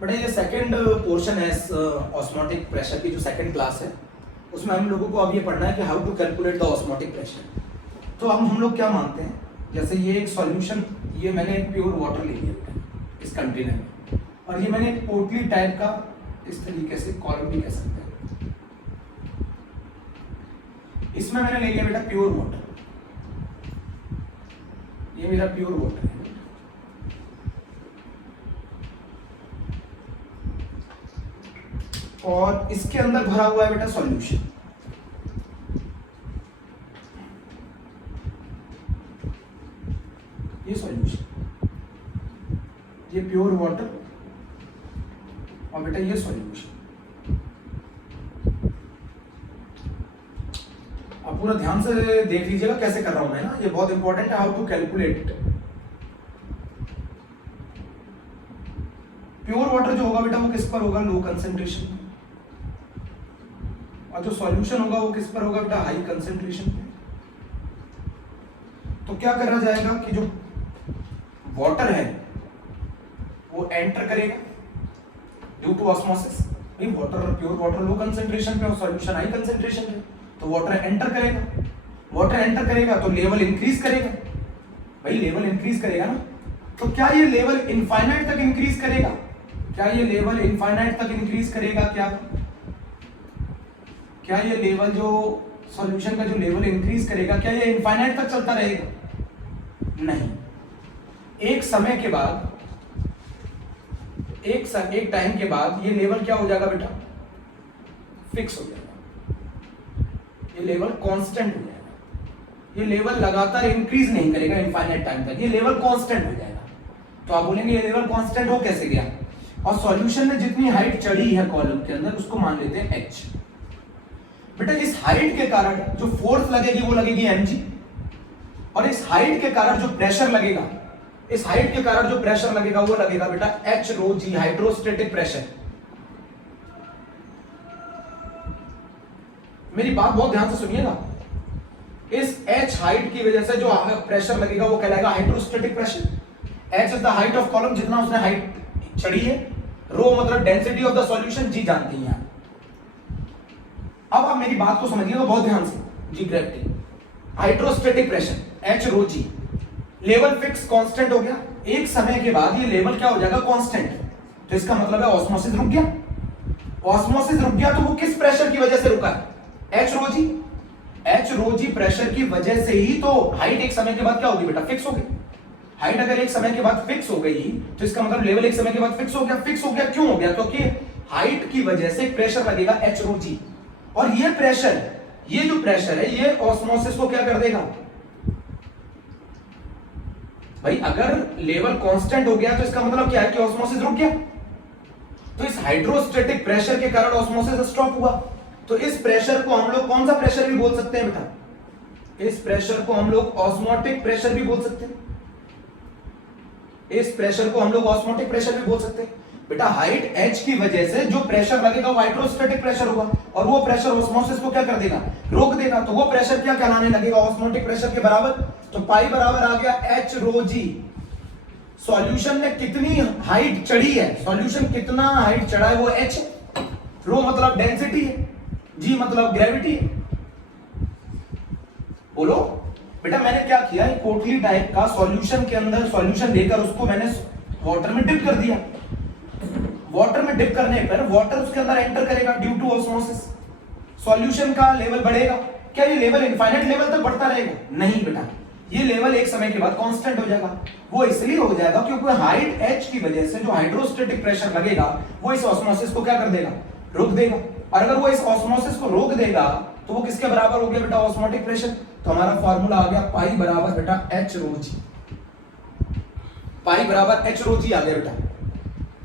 But ये second portion है osmotic pressure की, जो सेकंड क्लास है उसमें हम लोगों को अब ये पढ़ना है कि how to calculate the osmotic pressure. तो हम लोग क्या मानते हैं, जैसे ये एक सॉल्यूशन, ये मैंने एक प्योर वाटर ले लिया इस कंटेनर में, और ये मैंने एक पोटली टाइप का इस तरीके से कॉलम भी कह सकते हैं, इसमें मैंने ले लिया बेटा प्योर वाटर, ये मेरा प्योर वाटर है। और इसके अंदर भरा हुआ है बेटा सॉल्यूशन, ये सॉल्यूशन, ये प्योर वाटर और बेटा ये सॉल्यूशन। अब पूरा ध्यान से देख लीजिएगा कैसे कर रहा हूं मैं ना, ये बहुत इंपॉर्टेंट है, how to calculate. Pure water जो होगा बेटा वो किस पर होगा, लो कंसेंट्रेशन, और जो सॉल्यूशन होगा वो किस पर होगा बेटा, हाई कंसेंट्रेशन पे। तो क्या करा जाएगा कि जो वाटर है वो एंटर करेगा due to osmosis, water pure water low concentration पे और सॉल्यूशन हाई कंसेंट्रेशन पे, तो वाटर एंटर करेगा, वाटर एंटर करेगा तो लेवल इंक्रीज करेगा, भाई लेवल इंक्रीज करेगा ना। तो क्या ये लेवल इनफाइनाइट तक इंक्रीज करेगा, क्या ये लेवल इनफाइनाइट तक इंक्रीज करेगा, क्या ये लेवल जो सॉल्यूशन का जो लेवल इंक्रीज करेगा, क्या ये इनफाइनाइट तक चलता रहेगा, नहीं। एक समय के बाद, एक टाइम के बाद ये लेवल क्या हो जाएगा बेटा, फिक्स हो जाएगा, ये लेवल कांस्टेंट हो जाएगा, ये लेवल लगातार इंक्रीज नहीं करेगा इनफाइनाइट टाइम तक, ये लेवल कांस्टेंट हो जाएगा। तो आप बोलेंगे ये लेवल कांस्टेंट हो कैसे गया, और सॉल्यूशन ने जितनी हाइट चढ़ी है कॉलम के अंदर उसको मान लेते हैं h। बेटा इस हाइट के कारण जो फोर्स लगेगी वो लगेगी mg, और इस हाइट के कारण जो प्रेशर लगेगा, इस हाइट के कारण जो प्रेशर लगेगा वो लगेगा बेटा h rho g, hydrostatic pressure. मेरी बात बहुत ध्यान से सुनिएगा, इस h हाइट की वजह से जो प्रेशर लगेगा वो कहलाएगा hydrostatic pressure. h is the height of column, जितना उसने हाइट चढ़ी है, रो मतलब डेंसिटी ऑफ द सॉल्यूशन, जी जानते हैं। अब आप मेरी बात को समझिएगा बहुत ध्यान से, जी gravity, hydrostatic pressure h rho g, level fix constant हो गया, एक समय के बाद ये लेवल क्या हो जाएगा, कांस्टेंट। तो इसका मतलब है ऑस्मोसिस रुक गया, ऑस्मोसिस रुक गया तो वो किस प्रेशर की वजह से रुका है, h rho g, h rho g pressure की वजह से ही तो हाइट एक समय के बाद क्या होगी बेटा, फिक्स हो गई। हाइट अगर एक समय के बाद फिक्स हो गई तो इसका मतलब लेवल एक समय के बाद फिक्स हो गया। फिक्स हो गया क्यों हो गया, क्योंकि हाइट की वजह से प्रेशर लगेगा h रो g, और ये प्रेशर, ये जो प्रेशर है ये ऑस्मोसिस को क्या कर देगा भाई, अगर लेवल कांस्टेंट हो गया तो इसका मतलब क्या है कि ऑस्मोसिस रुक गया। तो इस हाइड्रोस्टेटिक प्रेशर के कारण ऑस्मोसिस स्टॉप हुआ। तो इस प्रेशर को हम लोग कौन सा प्रेशर भी बोल सकते हैं बेटा, इस प्रेशर को हम लोग ऑस्मोटिक प्रेशर भी बोल सकते हैं, इस प्रेशर को हम लोग ऑस्मोटिक प्रेशर भी बोल सकते हैं। बेटा हाइट h की वजह से जो प्रेशर लगेगा वो हाइड्रोस्टेटिक प्रेशर होगा, और वो प्रेशर ऑस्मोसिस को क्या कर देगा, रोक देगा। तो वो प्रेशर क्या कहलाने लगेगा, ऑस्मोटिक प्रेशर के बराबर। तो पाई बराबर आ गया h रो g। सॉल्यूशन ने कितनी हाइट चढ़ी है, सॉल्यूशन कितना हाइट चढ़ा है वो h, रो मतलब डेंसिटी है, g मतलब ग्रेविटी है। बोलो बेटा मैंने क्या किया, एक पोटली टाइप का सॉल्यूशन के अंदर सॉल्यूशन लेकर उसको मैंने वाटर में डिप कर दिया। वाटर में डिप करने पर वाटर उसके अंदर एंटर करेगा ड्यू टू ऑस्मोसिस, सॉल्यूशन का लेवल बढ़ेगा। क्या ये लेवल इनफाइनाइट लेवल तक बढ़ता रहेगा, नहीं बेटा, ये लेवल एक समय के बाद कांस्टेंट हो जाएगा। वो इसलिए हो जाएगा क्योंकि हाइट h की वजह से जो हाइड्रोस्टेटिक प्रेशर लगेगा वो इस ऑस्मोसिस को क्या कर देगा, रोक देगा। और अगर वो इस ऑस्मोसिस को रोक देगा तो वो किसके बराबर हो गया बेटा, ऑस्मोटिक प्रेशर। तो हमारा फॉर्मूला आ गया पाई बराबर बेटा h रो g, पाई बराबर h रो g आ गया बेटा।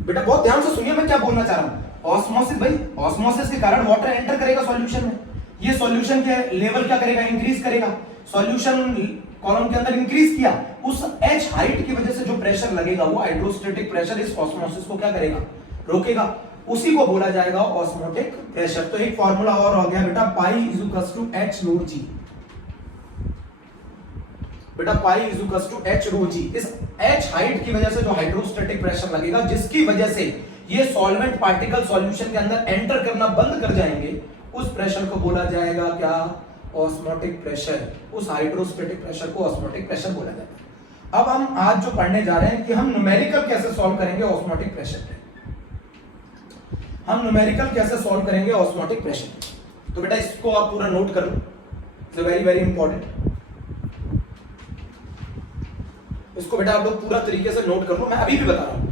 बेटा बहुत ध्यान से सुनिए मैं क्या बोलना चाह रहा हूं। ऑस्मोसिस भाई, ऑस्मोसिस के कारण वाटर एंटर करेगा सॉल्यूशन में, ये सॉल्यूशन के लेवल क्या करेगा, इंक्रीज करेगा। सॉल्यूशन कॉलम के अंदर इंक्रीज किया, उस h हाइट की वजह से जो प्रेशर लगेगा वो हाइड्रोस्टेटिक प्रेशर इस ऑस्मोसिस को क्या करेगा, रोकेगा। उसी को बोला जाएगा ऑस्मोटिक प्रेशर। तो एक फॉर्मूला और हो गया बेटा, pi is equals to h rho g। बेटा pi is equals to h rho g, इस h हाइट की वजह से जो हाइड्रोस्टेटिक प्रेशर लगेगा जिसकी वजह से ये सॉल्वेंट पार्टिकल सॉल्यूशन के अंदर एंटर करना बंद कर जाएंगे, उस प्रेशर को बोला जाएगा क्या? Osmotic pressure. उस हाइड्रोस्टेटिक प्रेशर को ऑस्मोटिक प्रेशर बोला जाता है। अब हम आज जो पढ़ने जा रहे हैं कि हम न्यूमेरिकल कैसे सॉल्व करेंगे ऑस्मोटिक प्रेशर पे। हम न्यूमेरिकल कैसे सॉल्व करेंगे ऑस्मोटिक प्रेशर। तो बेटा इसको आप पूरा नोट कर लो, इट्स वेरी वेरी इंपॉर्टेंट। इसको बेटा आप लोग पूरा तरीके से नोट कर लो, मैं अभी भी बता रहा हूं।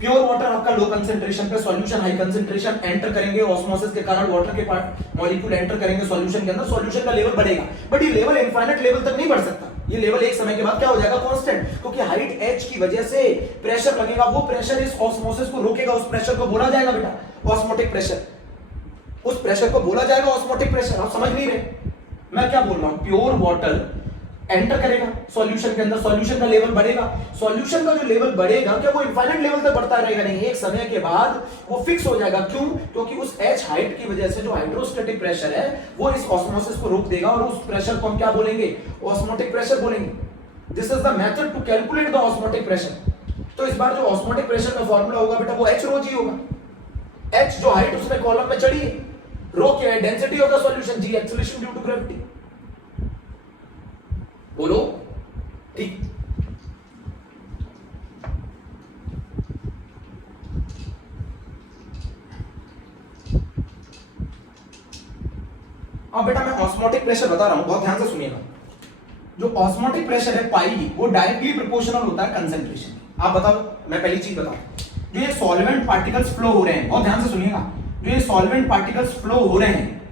प्योर वाटर आपका लो कंसेंट्रेशन पे, सॉल्यूशन हाई कंसेंट्रेशन, एंटर करेंगे ऑस्मोसिस के कारण वाटर के मॉलिक्यूल एंटर करेंगे सॉल्यूशन के अंदर, सॉल्यूशन का लेवल बढ़ेगा, बट ये लेवल इनफाइनाइट लेवल तक नहीं बढ़ सकता। ये लेवल एक समय के बाद क्या हो जाएगा? कांस्टेंट, क्योंकि हाइट h की वजह से प्रेशर लगेगा, वो प्रेशर इस ऑस्मोसिस को रोकेगा, उस प्रेशर को बोला जाएगा बेटा ऑस्मोटिक प्रेशर। उस प्रेशर को बोला जाएगा ऑस्मोटिक प्रेशर। आप समझ नहीं रहे मैं क्या बोल रहा हूं? प्योर वाटर एंटर करेगा सॉल्यूशन के अंदर, सॉल्यूशन का लेवल बढ़ेगा, सॉल्यूशन का जो लेवल बढ़ेगा क्या वो इनफाइनाइट लेवल तक बढ़ता रहेगा? नहीं, एक समय के बाद वो फिक्स हो जाएगा। क्यों? क्योंकि उस h हाइट की वजह से जो हाइड्रोस्टैटिक प्रेशर है वो इस ऑस्मोसिस को रोक देगा, और उस प्रेशर को हम क्या बोलेंगे? ऑस्मोटिक प्रेशर बोलेंगे। This is the method to calculate the osmotic pressure. तो इस बार जो ऑस्मोटिक प्रेशर का फॉर्मूला होगा बेटा वो h रो जी होगा। h जो हाइट उसने कॉलम में चढ़ी है, रो क्या है? Density of the solution, g acceleration due to gravity. बोलो ठीक। अब बेटा मैं ऑस्मोटिक प्रेशर बता रहा हूं, बहुत ध्यान से सुनिएगा। जो ऑस्मोटिक प्रेशर है पाई, वो डायरेक्टली प्रोपोर्शनल होता है कंसंट्रेशन। आप बताओ, मैं पहली चीज बताऊं, जो ये सॉल्वेंट पार्टिकल्स फ्लो हो रहे हैं, बहुत ध्यान से सुनिएगा, जो ये सॉल्वेंट पार्टिकल्स फ्लो हो रहे हैं,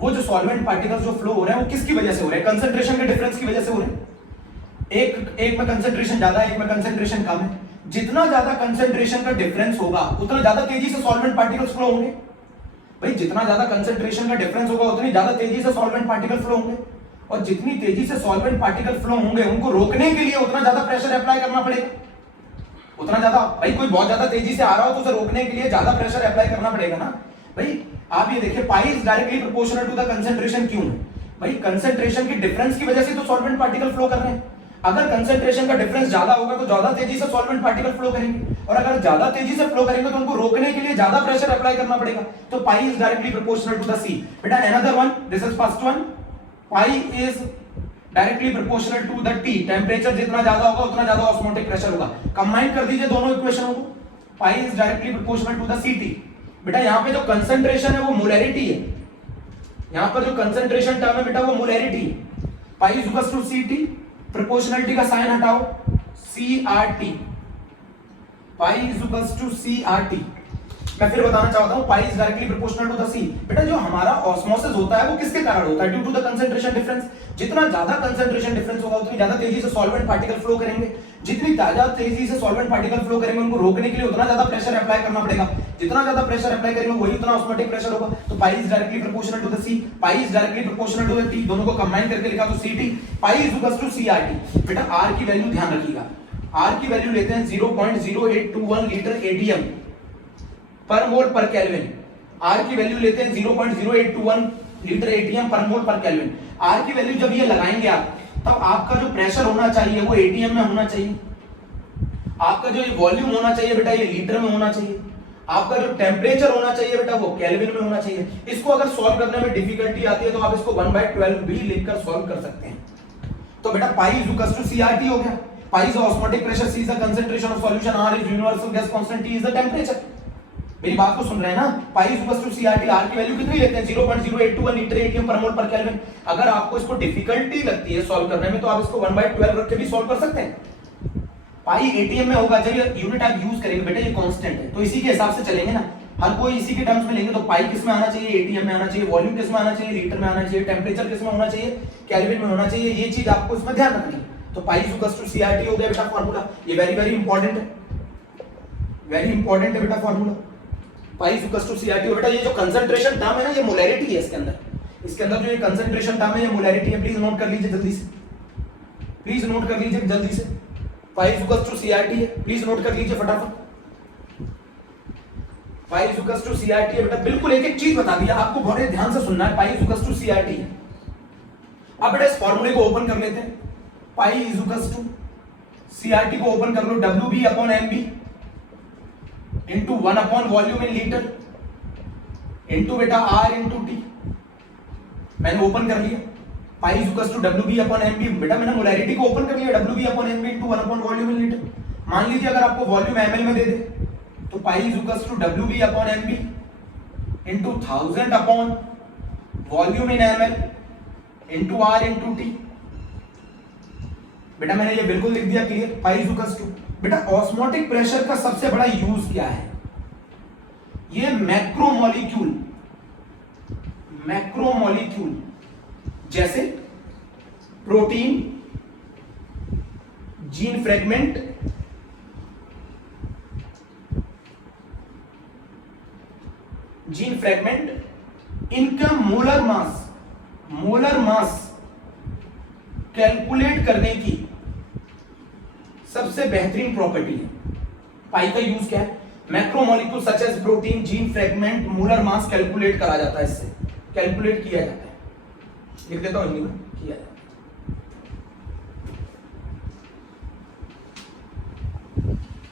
वो जो सॉल्वेंट पार्टिकल्स जो फ्लो हो रहे हैं वो किसकी वजह से हो रहे हैं? कंसंट्रेशन के डिफरेंस की वजह से हो रहे हैं। एक में कंसंट्रेशन ज्यादा है, एक में कंसंट्रेशन कम है। जितना ज्यादा कंसंट्रेशन का डिफरेंस होगा उतना ज्यादा तेजी से सॉल्वेंट पार्टिकल्स फ्लो होंगे। भाई जितना ज्यादा कंसंट्रेशन का डिफरेंस होगा उतनी ज्यादा तेजी से सॉल्वेंट पार्टिकल फ्लो होंगे, और जितनी तेजी से सॉल्वेंट पार्टिकल फ्लो होंगे उनको रोकने के लिए उतना ज्यादा प्रेशर अप्लाई करना पड़ेगा। उतना ज्यादा, भाई कोई बहुत ज्यादा तेजी से आ रहा हो तो उसे रोकने के लिए ज्यादा प्रेशर अप्लाई करना पड़ेगा ना। भाई आप ये देखिए, pi is directly proportional to the concentration. क्यों? भाई कंसंट्रेशन की डिफरेंस की वजह से तो सॉल्वेंट पार्टिकल फ्लो कर रहे हैं। अगर कंसंट्रेशन का डिफरेंस ज्यादा होगा तो ज्यादा तेजी से सॉल्वेंट पार्टिकल फ्लो करेंगे, और अगर ज्यादा तेजी से फ्लो करेंगे तो उनको रोकने के लिए ज्यादा प्रेशर अप्लाई करना पड़ेगा। तो pi is directly proportional to the C. बेटा another one, this is first one, pi is directly proportional to the T. Temperature जितना ज्यादा होगा उतना ज्यादा ऑस्मोटिक प्रेशर होगा। कंबाइन कर दीजिए दोनों इक्वेशनों को, pi is directly proportional to the ct। बेटा यहाँ पे जो कंसंट्रेशन है वो मोलैरिटी है, यहाँ पर जो कंसंट्रेशन टर्म है बेटा वो मोलैरिटी है। Pi is equal to ct, proportionality का साइन हटाओ, CRT, pi is equal to CRT। मैं फिर बताना चाहता हूं, pi is directly proportional to the C. बेटा जो हमारा ऑस्मोसिस होता है वो किसके कारण होता है? Due to the concentration difference. जितना ज्यादा कंसंट्रेशन डिफरेंस होगा उतनी ज्यादा तेजी से सॉल्वेंट पार्टिकल फ्लो करेंगे, जितनी ज्यादा तेजी से सॉल्वेंट पार्टिकल फ्लो करेंगे उनको रोकने के लिए उतना ज्यादा प्रेशर अप्लाई करना पड़ेगा। जितना ज्यादा प्रेशर अप्लाई करेंगे वही उतना ऑस्मोटिक प्रेशर होगा। तो pi is directly proportional to the C, pi is directly proportional to the T, दोनों को कंबाइन करके लिखा तो CT, pi is equal to CRT। बेटा R की वैल्यू ध्यान रखिएगा, R की वैल्यू लेते हैं 0.0821 लीटर ADM पर मोल पर केल्विन। R की वैल्यू लेते हैं 0.0821 लीटर ATM पर मोल पर केल्विन। R की वैल्यू जब ये लगाएंगे आप, तब आपका जो प्रेशर होना चाहिए वो ATM में होना चाहिए, आपका जो ये वॉल्यूम होना चाहिए बेटा ये लीटर में होना चाहिए, आपका जो टेम्परेचर होना चाहिए बेटा वो केल्विन में होना चाहिए। इसको अगर सॉल्व करने में डिफिकल्टी आती है तो आप इसको 1/12 भी लिखकर सॉल्व कर सकते हैं। तो बेटा pi is equal to CRT हो गया। Pi is osmotic pressure, C is the concentration of solution, R is universal gas constant, T is the temperature. मेरी बात को सुन रहे हैं ना? Pi is equal to CRT, R की वैल्यू कितनी लेते हैं? 0.0821 लीटर ATM पर मोल पर केल्विन। अगर आपको इसको डिफिकल्टी लगती है सॉल्व करने में तो आप इसको 1/12 रख के भी सॉल्व कर सकते हैं। पाई ATM में होगा, जब ये यूनिट आप यूज करेंगे बेटा ये कांस्टेंट है तो इसी के हिसाब से चलेंगे ना, हर कोई इसी के टर्म्स में लेंगे। तो पाई किस में आना चाहिए? ATM में आना चाहिए। वॉल्यूम किस में आना चाहिए? लीटर में आना चाहिए। टेम्परेचर किस में होना चाहिए? केल्विन में होना चाहिए। ये चीज आपको इसमें ध्यान रखनी है। तो pi is equal to CRT हो गया बेटा फार्मूला। ये वेरी वेरी इंपॉर्टेंट है, वेरी इंपॉर्टेंट है बेटा formula. Pi is equal to CRT हो बेटा। ये जो कंसंट्रेशन टर्म है ना ये मोलैरिटी है, इसके अंदर जो ये कंसंट्रेशन टर्म है ये मोलैरिटी है। प्लीज नोट कर लीजिए जल्दी से, प्लीज नोट कर लीजिए जल्दी से। Pi is equal to CRT है, प्लीज नोट कर लीजिए फटाफट। Pi is equal to CRT है बेटा। बिल्कुल एक एक चीज बता दिया आपको, बड़े ध्यान से सुनना है। Pi is equal to CRT है। अब बेटा इस फॉर्मूले को ओपन कर लेते हैं। Pi is equal to CRT को ओपन कर लो, WB/MB into 1 upon volume in litre into बेटा आर इंटू टी। मैंने ओपन कर लिया, pi is equal to W B upon M B. बेटा मैंने मोलैरिटी को ओपन कर लिया, W B upon M B into 1 upon volume in litre. मान लीजिए अगर आपको वॉल्यूम एमएल में दे दे तो pi is equal to W B upon M B into 1000 upon volume in ML into R into T. बेटा मैंने ये बिल्कुल लिख दिया, clear. Pi is equal to, बेटा ऑस्मोटिक प्रेशर का सबसे बड़ा यूज क्या है? ये मैक्रोमोलिक्यूल जैसे प्रोटीन, जीन फ्रेगमेंट, इनका मोलर मास कैलकुलेट करने की सबसे बेहतरीन प्रॉपर्टी है। पाई का यूज क्या है? Macromolecule such as protein, gene fragment, molar mass calculate करा जाता है, इससे कैलकुलेट किया जाता है। लिख देता हूं हिंदी में, किया जाता है।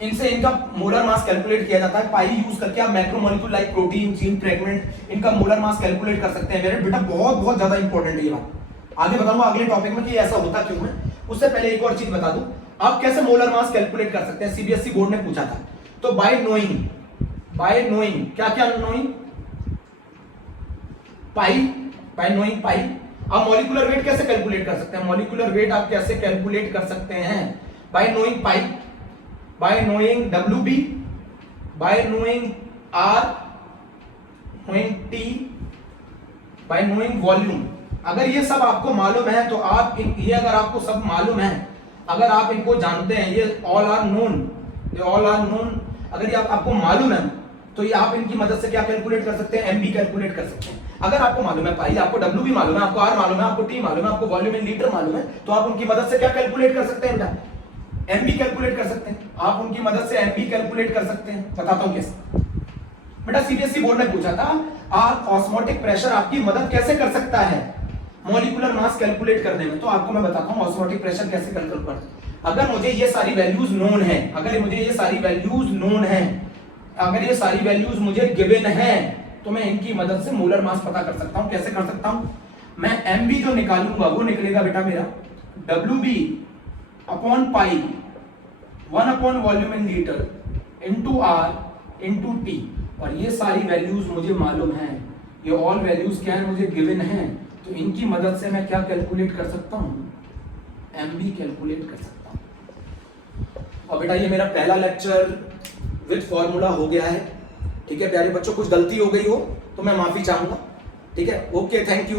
इनसे इनका मोलर मास कैलकुलेट किया जाता है। पाई यूज करके आप macromolecule like protein, gene fragment, इनका मोलर मास कैलकुलेट कर सकते हैं। मेरे बेटा बहुत ज्यादा इंपॉर्टेंट है ये बात। आगे बताऊंगा अगले टॉपिक में कि ऐसा होता क्यों है। उससे पहले एक और चीज बता दूं, आप कैसे मोलर मास कैलकुलेट कर सकते हैं। सीबीएसई बोर्ड ने पूछा था। तो बाय नोइंग क्या नोइंग पाई, बाय नोइंग पाई। आप मॉलिक्यूलर वेट कैसे कैलकुलेट कर सकते हैं? मॉलिक्यूलर वेट आप कैसे कैलकुलेट कर सकते हैं? By knowing pi, by knowing W B, by knowing R, knowing T, by knowing volume. अगर ये सब आपको मालूम है तो आप ये अगर आपको सब मालूम है, अगर आप इनको जानते हैं, ये ऑल आर नोन, अगर ये आपको मालूम है तो ये आप इनकी मदद से क्या कैलकुलेट कर सकते हैं? एमबी कैलकुलेट कर सकते हैं। अगर आपको मालूम है पाई, आपको डब्ल्यू भी मालूम है, आपको आर मालूम है, आपको टी मालूम है, आपको वॉल्यूम इन लीटर मालूम है, तो आप उनकी मदद से क्या कैलकुलेट कर सकते हैं? एमबी कैलकुलेट कर सकते हैं। आप उनकी मदद से एमबी कैलकुलेट कर सकते हैं। बताता हूं कैसे। बेटा सीबीएसई बोर्ड ने पूछा था, ऑस्मोटिक प्रेशर आपकी मदद कैसे कर सकता है मॉलिक्यूलर मास कैलकुलेट करने में। तो आपको मैं बताता हूं ऑस्मोटिक प्रेशर कैसे कैलकुलेट करते हैं। अगर मुझे ये सारी वैल्यूज नोन है, अगर ये सारी वैल्यूज मुझे गिवन है, तो मैं इनकी मदद से मोलर मास पता कर सकता हूं। कैसे कर सकता हूं? मैं एमबी जो निकालूंगा वो निकलेगा बेटा मेरा W upon pi 1 upon volume in litre into R into T. और ये सारी वैल्यूज मुझे मालूम है, ये ऑल वैल्यूज क्या है? मुझे गिवन है। तो इनकी मदद से मैं क्या कैलकुलेट कर सकता हूं? एमबी कैलकुलेट कर सकता हूं। और बेटा ये मेरा पहला लेक्चर विद फॉर्मूला हो गया है। ठीक है प्यारे बच्चों, कुछ गलती हो गई हो तो मैं माफी चाहूंगा। ठीक है, ओके, थैंक यू।